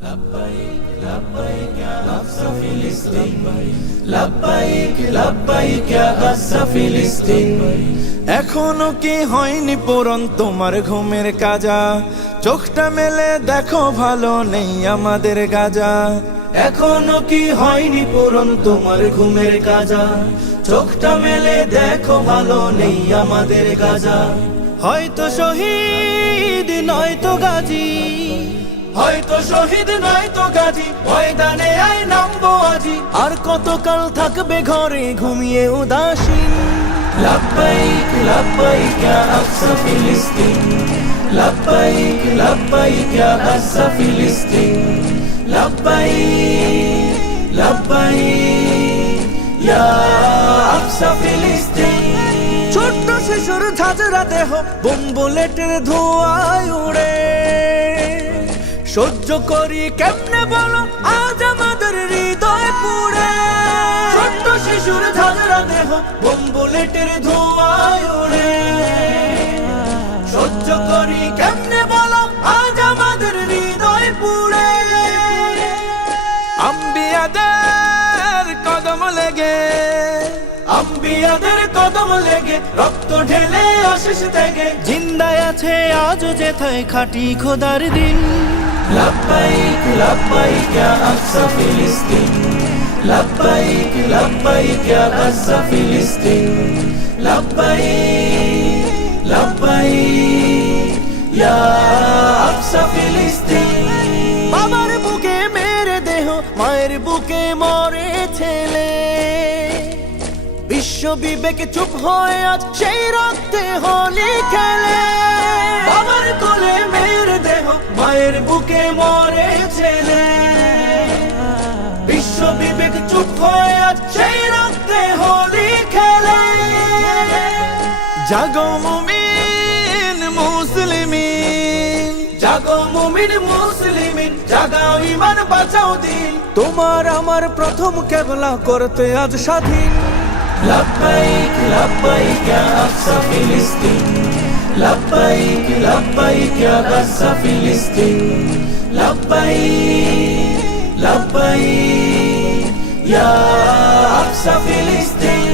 لبيك لبيك يا أقصى فلسطين لبيك لبيك يا أقصى فلسطين এখনো কি হয়নি পূরণ তোমার ঘুমের কাজা? চোখটা মেলে দেখো ভালো নেই আমাদের গাজা। এখনো কি হয়নি পূরণ তোমার ঘুমের কাজা? চোখটা মেলে দেখো ভালো নেই আমাদের গাজা। হয়তো শহীদ নয়তো গাজী, হয়তো শহীদ নয়তো গাজী, ময়দানে আয় নামবো আজি। আর কতকাল থাকবে ঘরে ঘুমিয়ে উদাসীন? لبيك لبيك يا أقصى فلسطين لبيك لبيك يا أقصى فلسطين لبيك لبيك يا أقصى فلسطين ছোট্ট শিশুর ঝাঁঝরা দেহ বোম বুলেটের ধোঁয়ায় উড়ে, সহ্য করি কেমনে বলো আজ আমাদের হৃদয় পুড়ে। ছোট্ট শিশুর ঝাঁঝরা দেহ বোম বুলেটের ধোঁয়ায় উড়ে, সহ্য করি কেমনে বলো আজ আমাদের হৃদয় পুড়ে। আম্বিয়াদের কদম লেগে, আম্বিয়াদের কদম লেগে রক্ত ঢেলে আশিস থেকে জিন্দায় আছে আজও যেথায় খাটি খোদার দিন। لبيك لبيك يا أقصى فلسطين لبيك لبيك يا أقصى فلسطين لبيك لبيك يا أقصى فلسطين বাবার বুকে মেরে দেহ মায়ের বুকে মরে ছেলে, বিশ্ব বিবেক চুপ হয়ে আজ সেই রক্তে হোলি খেলে। বাবার কোলে মেয়ের দেহ মায়ের বুকে মরে ছেলে, বিশ্ব বিবেক চুপ হয়ে আজ সেই রক্তে হোলি খেলে। জাগো মুমিন মুসলিমিন, জাগো মুমিন মুসলিমিন, জাগাও ঈমান বাঁচাও দিন। তোমার আমার প্রথম কেবলা করতে আজ স্বাধীন। لبيك لبيك يا أقصى فلسطين لبيك لبيك يا أقصى فلسطين لبيك لبيك يا أقصى فلسطين